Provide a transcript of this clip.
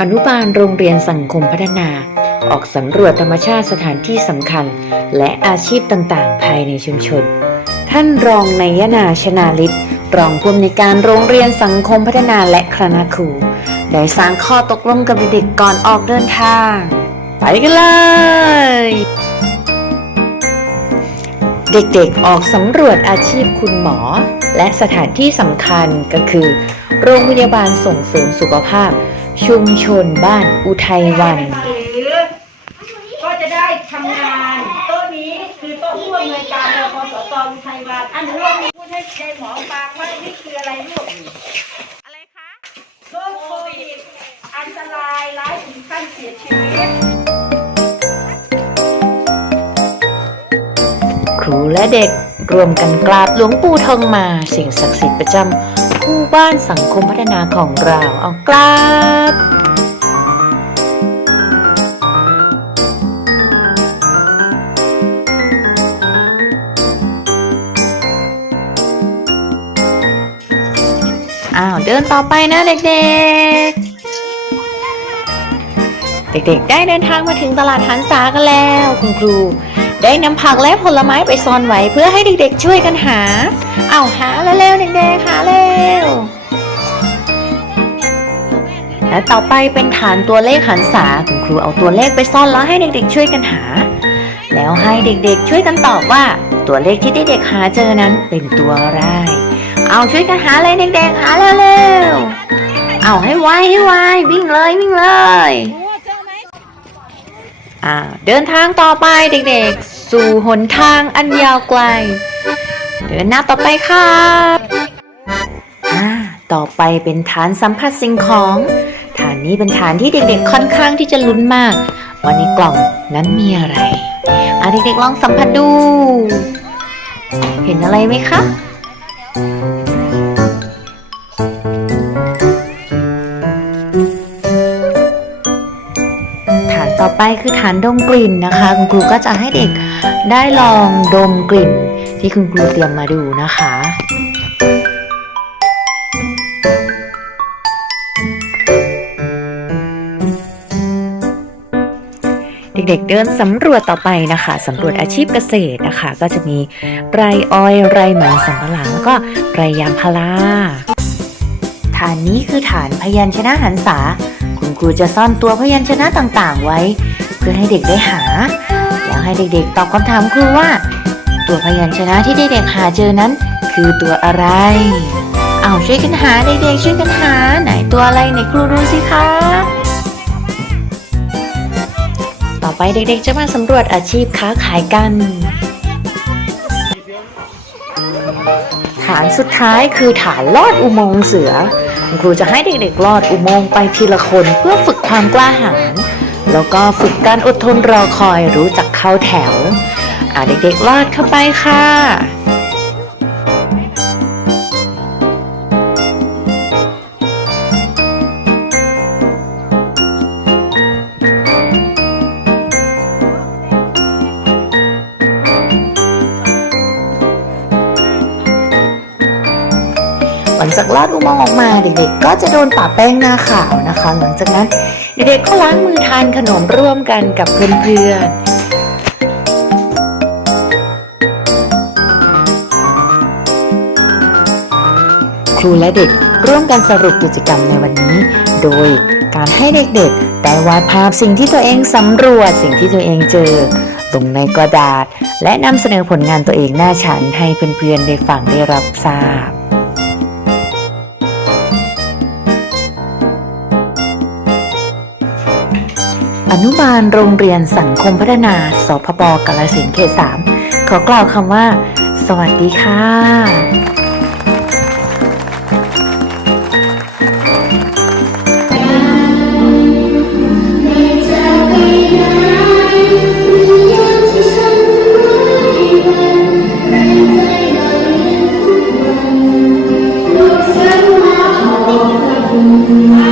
อนุบาลโรงเรียนสังคมพัฒนา ออกสำรวจธรรมชาติสถานที่สำคัญ และอาชีพต่างๆ ภายในชุมชน ท่านรองนายนาชนาลิศรองผู้อำนวยการโรงเรียนสังคมพัฒนาและคณะครูได้สร้างข้อตกลงกับเด็กๆก่อนออกเดินทาง ไปกันเลย เด็กๆออกสำรวจอาชีพคุณหมอ และสถานที่สำคัญก็คือ โรงพยาบาลส่งเสริมสุขภาพ ชุมชนบ้านอุทัยวันหรือก็จะได้ทำงานโต๊ะนี้คือโต๊ะผู้อำนวยการรพสตอุทัยวันอันนี้ว่ามีพูดให้ใจหมอฟังว่านี่คืออะไรลูกอะไรคะโรคโควิดอันตรายร้ายถึงขั้นเสียชีวิตครูและเด็กรวมกันกราบหลวงปู่ทองมาสิ่งศักดิ์สิทธิ์ประจำ ผู้บ้านสังคมพัฒนาของเราเอากราบอ้าวเดินต่อไปนะเด็กๆ เด็กๆ ได้เดินทางมาถึงตลาดหันษากันแล้ว คุณครู ได้นำผักและผลไม้ไปซ่อนไว้เพื่อให้เด็กๆช่วยกันหา เอาหาแล้วเร็วเด็กๆหาเร็วและต่อไปเป็นฐานตัวเลขหันษาคุณครูเอาตัวเลขไปซ่อนแล้วให้เด็กๆ ช่วยกันหา แล้วให้เด็กๆ ช่วยกันตอบว่า ตัวเลขที่เด็กๆหาเจอนั้นเป็นตัวอะไรเอาช่วยกันหาเลยเด็กๆหาเร็วๆเอาให้ไวให้ไววิ่งเลยวิ่งเลยอ่าเดินทางต่อไปเด็กๆ สู่หนทางอันยาวไกล เดินหน้าต่อไปครับอ่าต่อไปเป็นฐานสัมผัสสิ่งของ ฐานนี้เป็นฐานที่เด็กๆ ค่อนข้างที่จะลุ้นมาก ว่าในกล่องนั้นมีอะไรอ่าเด็กๆลองสัมผัสดู เห็นอะไรไหมคะฐานต่อไปคือฐานดมกลิ่นนะคะ คุณครูก็จะให้เด็ก ได้ลองดมกลิ่นที่คุณครูเตรียมมาดูนะคะ เด็กๆเดินสำรวจต่อไปนะคะ สำรวจอาชีพเกษตรนะคะ ก็จะมีไรอ้อยไรมันสำปะหลังแล้วก็ไรยางพาราฐานนี้คือฐานพยัญชนะหันษา คุณครูจะซ่อนตัวพยัญชนะต่างๆไว้ เพื่อให้เด็กได้หา แล้วให้เด็กๆ ตอบคำถามครูว่า ตัวพยัญชนะที่เด็กๆหาเจอนั้น คือตัวอะไร เอาช่วยกันหาเด็กๆช่วยกันหา ไหนตัวอะไรไหนครูดูสิคะ ต่อไปเด็กๆ จะมาสำรวจอาชีพค้าขายกัน ฐานสุดท้ายคือฐานลอดอุโมงค์เสือครูจะให้เด็กๆลอดอุโมงค์ไปทีละคนเพื่อฝึกความกล้าหาญแล้วก็ฝึกการอดทนรอคอยรู้จัก เข้าแถวอ่าเด็กๆลอดเข้าไปค่ะหลังจากลอดอุโมงค์ออกมาเด็กๆ ก็จะโดนป่าแป้งหน้าขาวนะคะ หลังจากนั้นเด็กๆก็ล้างมือทานขนมร่วมกันกับเพื่อนๆ รูและเด็กร่วมกันสรุปกิจกรรมในวันนี้ โดยการให้เด็กๆได้วาดภาพสิ่งที่ตัวเองสำรวจสิ่งที่ตัวเองเจอ ลงในกระดาษ และนำเสนอผลงานตัวเองหน้าชั้นให้เพื่อนๆได้ฟังได้รับทราบอนุบาลโรงเรียนสังคมพัฒนา สพปกาลสินเขต 3 ขอกล่าวคำว่า สวัสดีค่ะ Amen.